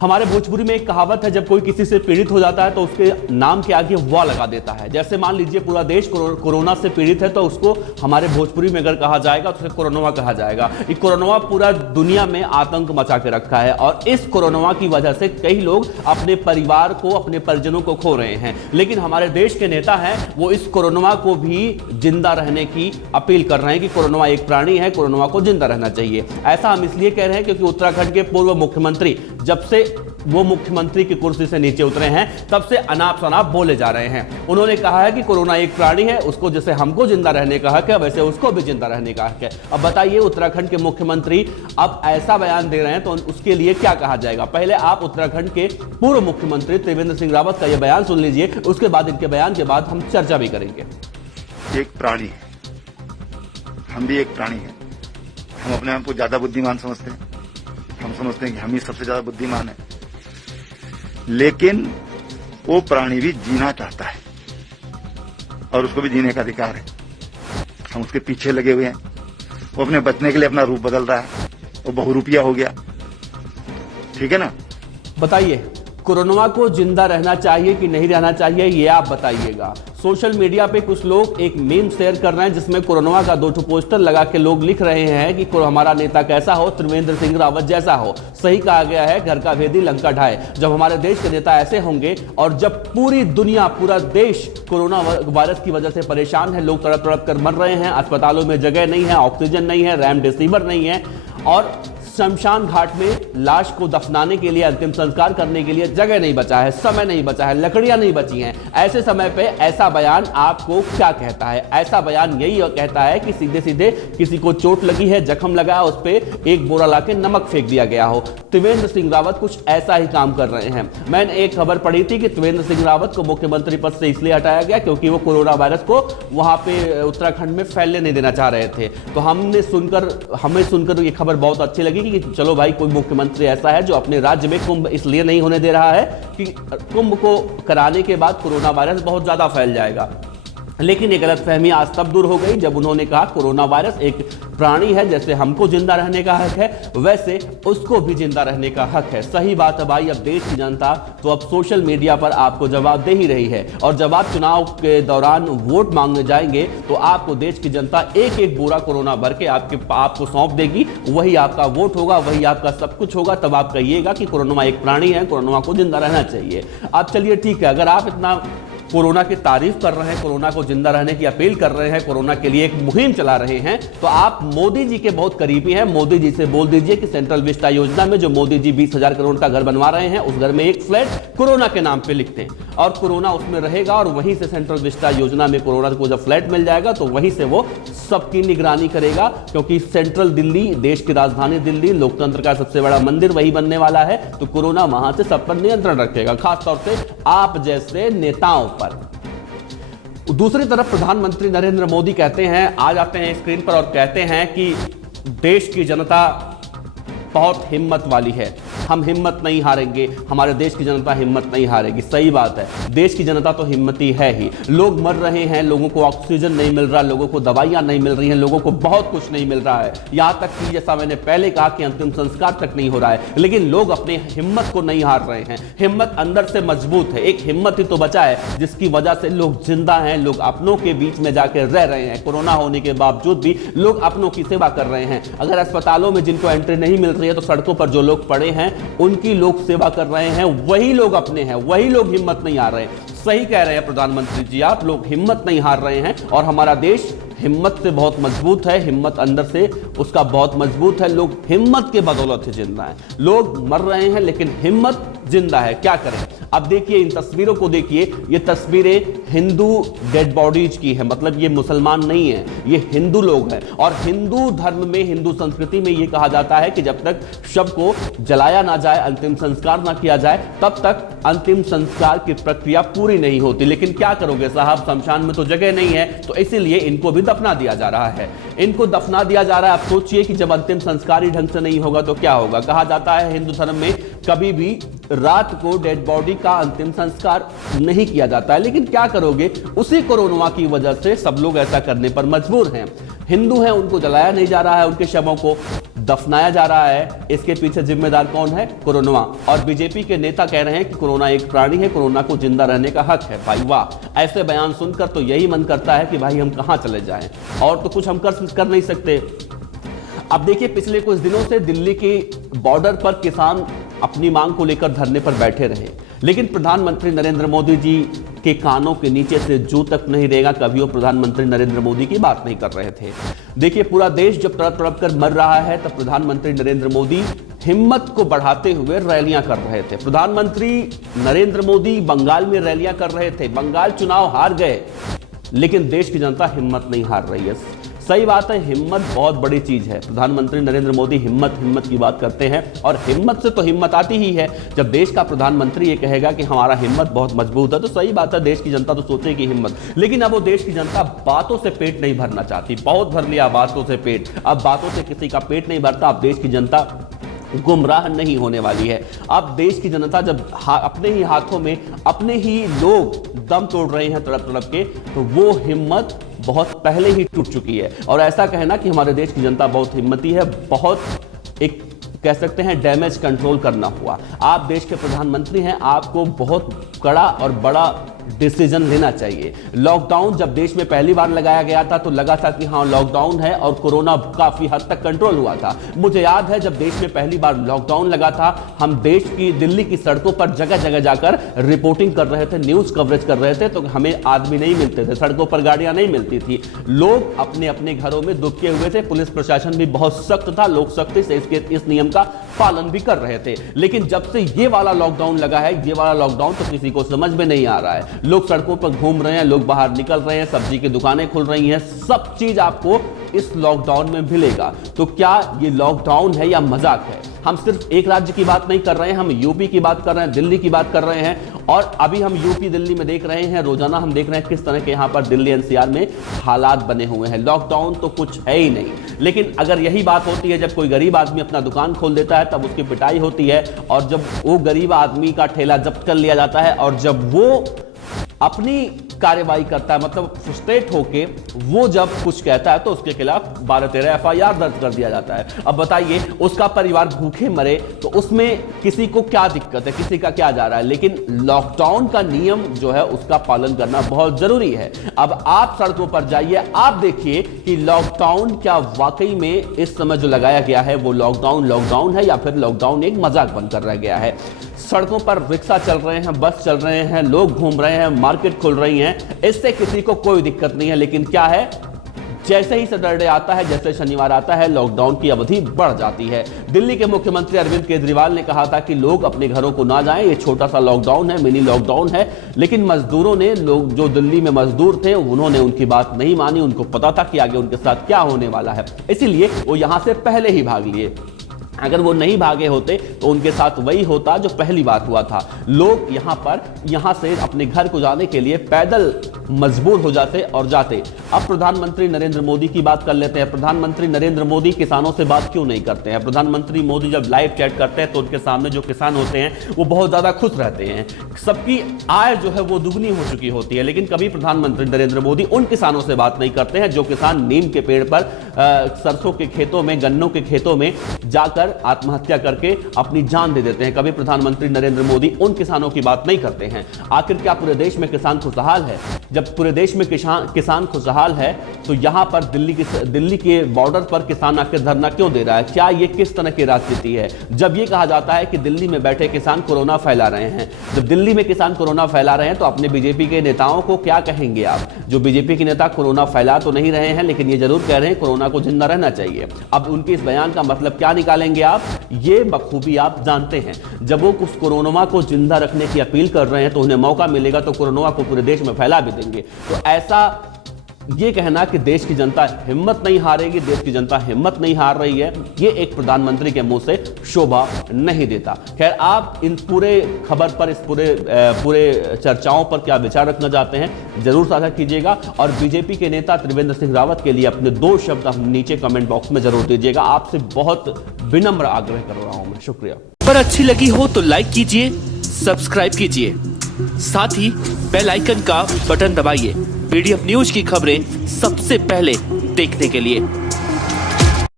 हमारे भोजपुरी में एक कहावत है, जब कोई किसी से पीड़ित हो जाता है तो उसके नाम के आगे वाह लगा देता है। जैसे मान लीजिए पूरा देश कोरोना से पीड़ित है तो उसको हमारे भोजपुरी में अगर कहा जाएगा तो उसे कोरोना कहा जाएगा। ये कोरोना पूरा दुनिया में आतंक मचा के रखा है और इस कोरोना की वजह से कई लोग अपने परिवार को, अपने परिजनों को खो रहे हैं। लेकिन हमारे देश के नेता हैं वो इस कोरोना को भी जिंदा रहने की अपील कर रहे हैं कि कोरोना एक प्राणी है, कोरोना को जिंदा रहना चाहिए। ऐसा हम इसलिए कह रहे हैं क्योंकि उत्तराखंड के पूर्व मुख्यमंत्री जब से वो मुख्यमंत्री की कुर्सी से नीचे उतरे हैं तब से अनाप शनाप बोले जा रहे हैं। उन्होंने कहा है कि कोरोना एक प्राणी है, उसको जैसे हमको जिंदा रहने का हक है वैसे उसको भी जिंदा रहने का हक है। अब बताइए उत्तराखंड के मुख्यमंत्री अब ऐसा बयान दे रहे हैं तो उसके लिए क्या कहा जाएगा। पहले आप उत्तराखंड के पूर्व मुख्यमंत्री त्रिवेंद्र सिंह रावत का यह बयान सुन लीजिए, उसके बाद इनके बयान के बाद हम चर्चा भी करेंगे। एक प्राणी है, हम भी एक प्राणी है। हम अपने आप को ज्यादा बुद्धिमान समझते हैं, हम समझते हैं कि हम ही सबसे ज्यादा बुद्धिमान है, लेकिन वो प्राणी भी जीना चाहता है और उसको भी जीने का अधिकार है। हम उसके पीछे लगे हुए हैं। वो अपने बचने के लिए अपना रूप बदल रहा है, वो बहुरूपिया हो गया। ठीक है ना। बताइए कोरोना को जिंदा रहना चाहिए कि नहीं रहना चाहिए, ये आप बताइएगा। सोशल मीडिया पे कुछ लोग एक मीम शेयर कर रहे हैं जिसमें कोरोना का 2 पोस्टर लगा के लोग लिख रहे हैं कि हमारा नेता कैसा हो, त्रिवेंद्र सिंह रावत जैसा हो। सही कहा गया है, घर का भेदी लंका ढाए। जब हमारे देश के नेता ऐसे होंगे और जब पूरी दुनिया, पूरा देश कोरोना वायरस की वजह से परेशान है, लोग तड़प तड़प कर मर रहे हैं, अस्पतालों में जगह नहीं है, ऑक्सीजन नहीं है, रेमडेसिविर नहीं है और शमशान घाट में लाश को दफनाने के लिए, अंतिम संस्कार करने के लिए जगह नहीं बचा है, समय नहीं बचा है, लकड़ियां नहीं बची हैं। ऐसे समय पे ऐसा बयान आपको क्या कहता है? ऐसा बयान यही कहता है कि सीधे सीधे किसी को चोट लगी है, जख्म लगा है, उस पर एक बोरा लाके नमक फेंक दिया गया हो। त्रिवेंद्र सिंह रावत कुछ ऐसा ही काम कर रहे हैं। मैंने एक खबर पढ़ी थी कि त्रिवेंद्र सिंह रावत को मुख्यमंत्री पद से इसलिए हटाया गया क्योंकि वो कोरोना वायरस को वहां पे उत्तराखंड में फैलने नहीं देना चाह रहे थे। तो हमें सुनकर ये खबर बहुत अच्छी लगी कि चलो भाई, कोई मुख्यमंत्री ऐसा है जो अपने राज्य में कुंभ इसलिए नहीं होने दे रहा है कि कुंभ को कराने के बाद कोरोना वायरस बहुत ज्यादा फैल जाएगा। लेकिन ये गलतफहमी आज तब दूर हो गई जब उन्होंने कहा कोरोना वायरस एक प्राणी है, जैसे हमको जिंदा रहने का हक है वैसे उसको भी जिंदा रहने का हक है। सही बात है भाई, अब देश की जनता तो अब सोशल मीडिया पर आपको जवाब दे ही रही है और जब आप चुनाव के दौरान वोट मांगने जाएंगे तो आपको देश की जनता एक एक बोरा कोरोना भर के आपको सौंप देगी। वही आपका वोट होगा, वही आपका सब कुछ होगा। तब आप कहिएगा कि कोरोना एक प्राणी है, कोरोना को जिंदा रहना चाहिए। अब चलिए ठीक है, अगर आप इतना कोरोना की तारीफ कर रहे हैं, कोरोना को जिंदा रहने की अपील कर रहे हैं, कोरोना के लिए एक मुहिम चला रहे हैं, तो आप मोदी जी के बहुत करीबी हैं। मोदी जी से बोल दीजिए कि सेंट्रल विस्टा योजना में जो मोदी जी 20,000 करोड़ का घर बनवा रहे हैं, उस घर में एक फ्लैट कोरोना के नाम पे लिखते हैं और कोरोना उसमें रहेगा और वहीं से सेंट्रल विस्टा योजना में कोरोना को जब फ्लैट मिल जाएगा तो वहीं से वो सबकी निगरानी करेगा। क्योंकि सेंट्रल दिल्ली, देश की राजधानी दिल्ली, लोकतंत्र का सबसे बड़ा मंदिर वही बनने वाला है, तो कोरोना वहां से सब पर नियंत्रण रखेगा, खासतौर से आप जैसे नेताओं पर। दूसरी तरफ प्रधानमंत्री नरेंद्र मोदी कहते हैं, आ जाते हैं स्क्रीन पर और कहते हैं कि देश की जनता बहुत हिम्मत वाली है, हम हिम्मत नहीं हारेंगे, हमारे देश की जनता हिम्मत नहीं हारेगी। सही बात है, देश की जनता तो हिम्मती है ही। लोग मर रहे हैं, लोगों को ऑक्सीजन नहीं मिल रहा, लोगों को दवाइयां नहीं मिल रही हैं, लोगों को बहुत कुछ नहीं मिल रहा है, यहां तक कि जैसा मैंने पहले कहा कि अंतिम संस्कार तक नहीं हो रहा है। लेकिन लोग अपनी हिम्मत को नहीं हार रहे हैं। हिम्मत अंदर से मजबूत है। एक हिम्मत ही तो बचा है जिसकी वजह से लोग जिंदा हैं, लोग अपनों के बीच में जाकर रह रहे हैं। कोरोना होने के बावजूद भी लोग अपनों की सेवा कर रहे हैं। अगर अस्पतालों में जिनको एंट्री नहीं मिल रही है तो सड़कों पर जो लोग पड़े हैं उनकी लोग सेवा कर रहे हैं। वही लोग अपने हैं, वही लोग हिम्मत नहीं हार रहे हैं। सही कह रहे हैं प्रधानमंत्री जी, आप लोग हिम्मत नहीं हार रहे हैं और हमारा देश हिम्मत से बहुत मजबूत है, हिम्मत अंदर से उसका बहुत मजबूत है। लोग हिम्मत के बदौलत ही जिंदा हैं। लोग मर रहे हैं लेकिन हिम्मत जिंदा है। क्या करें? अब देखिए इन तस्वीरों को देखिए, ये तस्वीरें हिंदू डेड बॉडीज की है, मतलब ये मुसलमान नहीं है, ये हिंदू लोग हैं। और हिंदू धर्म में, हिंदू संस्कृति में ये कहा जाता है कि जब तक शव को जलाया ना जाए, अंतिम संस्कार ना किया जाए, तब तक अंतिम संस्कार की प्रक्रिया पूरी नहीं होती। लेकिन क्या करोगे साहब, शमशान में तो जगह नहीं है, तो इसीलिए इनको भी दफना दिया जा रहा है। इनको दफना दिया जा रहा है। आप सोचिए कि जब अंतिम संस्कार ही ढंग से नहीं होगा तो क्या होगा। कहा जाता है हिंदू धर्म में कभी भी रात को डेड बॉडी का अंतिम संस्कार नहीं किया जाता है। लेकिन क्या करोगे, उसी कोरोना की वजह से सब लोग ऐसा करने पर मजबूर हैं। हिंदू हैं, उनको जलाया नहीं जा रहा है, उनके शवों को दफनाया जा रहा है, इसके पीछे जिम्मेदार कौन है? कोरोना। और बीजेपी के नेता कह रहे हैं कि कोरोना एक प्राणी है, कोरोना को जिंदा रहने का हक है। भाई वाह, ऐसे बयान सुनकर तो यही मन करता है कि भाई हम कहां चले जाएं, और तो कुछ हम कर नहीं सकते। अब देखिए, पिछले कुछ दिनों से दिल्ली के बॉर्डर पर किसान अपनी मांग को लेकर धरने पर बैठे रहे, लेकिन प्रधानमंत्री नरेंद्र मोदी जी के कानों के नीचे से जू तक नहीं रहेगा, कभी वो प्रधानमंत्री नरेंद्र मोदी की बात नहीं कर रहे थे। देखिए, पूरा देश जब तड़प तड़प कर मर रहा है, तब प्रधानमंत्री नरेंद्र मोदी हिम्मत को बढ़ाते हुए रैलियां कर रहे थे। प्रधानमंत्री नरेंद्र मोदी बंगाल में रैलियां कर रहे थे। बंगाल चुनाव हार गए, लेकिन देश की जनता हिम्मत नहीं हार रही है। सही बात है, हिम्मत बहुत बड़ी चीज है। प्रधानमंत्री नरेंद्र मोदी हिम्मत की बात करते हैं, और हिम्मत से तो हिम्मत आती ही है। जब देश का प्रधानमंत्री ये कहेगा कि हमारा हिम्मत बहुत मजबूत है, तो सही बात है, देश की जनता तो सोचेगी हिम्मत। लेकिन अब वो देश की जनता बातों से पेट नहीं भरना चाहती। बहुत भर लिया बातों से पेट, अब बातों से किसी का पेट नहीं भरता। अब देश की जनता गुमराह नहीं होने वाली है। अब देश की जनता जब अपने ही हाथों में अपने ही लोग दम तोड़ रहे हैं तड़प तड़प के, तो वो हिम्मत बहुत पहले ही टूट चुकी है। और ऐसा कहना कि हमारे देश की जनता बहुत हिम्मती है, बहुत एक कह सकते हैं डैमेज कंट्रोल करना हुआ। आप देश के प्रधानमंत्री हैं, आपको बहुत कड़ा और बड़ा डिसीजन लेना चाहिए। लॉकडाउन जब देश में पहली बार लगाया गया था, तो लगा था कि हाँ लॉकडाउन है, और कोरोना काफी हद तक कंट्रोल हुआ था। मुझे याद है, जब देश में पहली बार लॉकडाउन लगा था, हम देश की दिल्ली की सड़कों पर जगह जगह जाकर रिपोर्टिंग कर रहे थे, न्यूज कवरेज कर रहे थे, तो हमें आदमी नहीं मिलते थे, सड़कों पर गाड़ियां नहीं मिलती थी। लोग अपने अपने घरों में दुबके हुए थे। पुलिस प्रशासन भी बहुत सख्त था, लोग सख्ती से इस नियम का पालन भी कर रहे थे। लेकिन जब से ये वाला लॉकडाउन लगा है, ये वाला लॉकडाउन तो किसी को समझ में नहीं आ रहा है। लोग सड़कों पर घूम रहे हैं, लोग बाहर निकल रहे हैं, सब्जी की दुकानें खुल रही हैं, सब चीज आपको इस लॉकडाउन में मिलेगा। तो क्या ये लॉकडाउन है या मजाक है? हम सिर्फ एक राज्य की बात नहीं कर रहे हैं, हम यूपी की बात कर रहे हैं, दिल्ली की बात कर रहे हैं। और अभी हम यूपी दिल्ली में देख रहे हैं, रोजाना हम देख रहे हैं किस तरह के यहां पर दिल्ली एनसीआर में हालात बने हुए हैं। लॉकडाउन तो कुछ है ही नहीं। लेकिन अगर यही बात होती है, जब कोई गरीब आदमी अपना दुकान खोल देता है, तब उसकी पिटाई होती है, और जब वो गरीब आदमी का ठेला जब्त कर लिया जाता है, और जब वो अपनी कार्रवाई करता है, मतलब फ्रस्ट्रेट होके वो जब कुछ कहता है, तो उसके खिलाफ 12-13 एफआईआर दर्ज कर दिया जाता है। अब बताइए, उसका परिवार भूखे मरे तो उसमें किसी को क्या दिक्कत है, किसी का क्या जा रहा है? लेकिन लॉकडाउन का नियम जो है उसका पालन करना बहुत जरूरी है। अब आप सड़कों पर जाइए, आप देखिए कि लॉकडाउन क्या वाकई में इस समय जो लगाया गया है वो लॉकडाउन है, या फिर लॉकडाउन एक मजाक बनकर रह गया है। सड़कों पर रिक्शा चल रहे हैं, बस चल रहे हैं, लोग घूम रहे हैं, मार्केट खुल रही हैं, इससे किसी को कोई दिक्कत नहीं है। लेकिन क्या है, जैसे ही सैटरडे आता है, जैसे शनिवार आता है, लॉकडाउन की अवधि बढ़ जाती है। दिल्ली के मुख्यमंत्री अरविंद केजरीवाल ने कहा था कि लोग अपने घरों को ना जाएं, ये छोटा सा लॉकडाउन है, मिनी लॉकडाउन है। लेकिन मजदूरों ने, लोग जो दिल्ली में मजदूर थे, उन्होंने उनकी बात नहीं मानी। उनको पता था कि आगे उनके साथ क्या होने वाला है, इसीलिए वो यहां से पहले ही भाग लिए। अगर वो नहीं भागे होते तो उनके साथ वही होता जो पहली बार हुआ था। लोग यहां से अपने घर को जाने के लिए पैदल मजबूर हो जाते और जाते। अब प्रधानमंत्री नरेंद्र मोदी की बात कर लेते हैं। प्रधानमंत्री नरेंद्र मोदी किसानों से बात क्यों नहीं करते हैं? प्रधानमंत्री मोदी जब लाइव चैट करते हैं तो उनके सामने जो किसान होते हैं वो बहुत ज्यादा खुश रहते हैं, सबकी आय जो है वो दुगनी हो चुकी होती है। लेकिन कभी प्रधानमंत्री नरेंद्र मोदी उन किसानों से बात नहीं करते हैं जो किसान नीम के पेड़ पर, सरसों के खेतों में, गन्नों के खेतों में जाकर आत्महत्या करके अपनी जान दे देते हैं। कभी प्रधानमंत्री नरेंद्र मोदी उन किसानों की बात नहीं करते हैं। आखिर क्या पूरे देश में किसान खुशहाल है? जब पूरे देश में किसान खुशहाल है तो यहां पर दिल्ली के बॉर्डर पर किसान आकर धरना क्यों दे रहा है? क्या यह किस तरह की राजनीति है? जब यह कहा जाता है कि दिल्ली में बैठे किसान कोरोना फैला रहे हैं, जब दिल्ली में किसान कोरोना फैला रहे हैं, तो अपने बीजेपी के नेताओं को क्या कहेंगे आप? जो बीजेपी के नेता कोरोना फैला तो नहीं रहे हैं, लेकिन ये जरूर कह रहे हैं कोरोना को जिंदा रहना चाहिए। अब उनके इस बयान का मतलब क्या निकालेंगे आप? ये बखूबी आप जानते हैं। जब वो उस कोरोना को जिंदा रखने की अपील कर रहे हैं तो उन्हें मौका मिलेगा तो कोरोना को पूरे देश में फैला भी देंगे। तो ऐसा ये कहना कि देश की जनता हिम्मत नहीं हारेगी, देश की जनता हिम्मत नहीं हार रही है, ये एक प्रधानमंत्री के मुंह से शोभा नहीं देता। खैर, आप इन पूरे खबर पर, इस पूरे चर्चाओं पर क्या विचार रखना चाहते हैं जरूर साझा कीजिएगा। और बीजेपी के नेता त्रिवेंद्र सिंह रावत के लिए अपने 2 शब्द नीचे कमेंट बॉक्स में जरूर दीजिएगा। आपसे बहुत विनम्र आग्रह कर रहा हूं मैं। शुक्रिया। पर अच्छी लगी हो तो लाइक कीजिए, सब्सक्राइब कीजिए, साथ ही बेल आइकन का बटन दबाइए पीडीएफ न्यूज की खबरें सबसे पहले देखने के लिए।